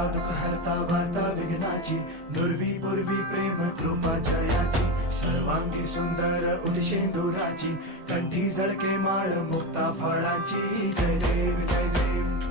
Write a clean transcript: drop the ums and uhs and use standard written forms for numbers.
करता दुःख हरता वार्ता विघ्नाची, दुर्वी पूर्वी प्रेम कृपा जयाची, सर्वांगी सुंदर उठी शेंदुराची, कंठी झळके माळ मुक्ता फळाची. जय देव जय देव.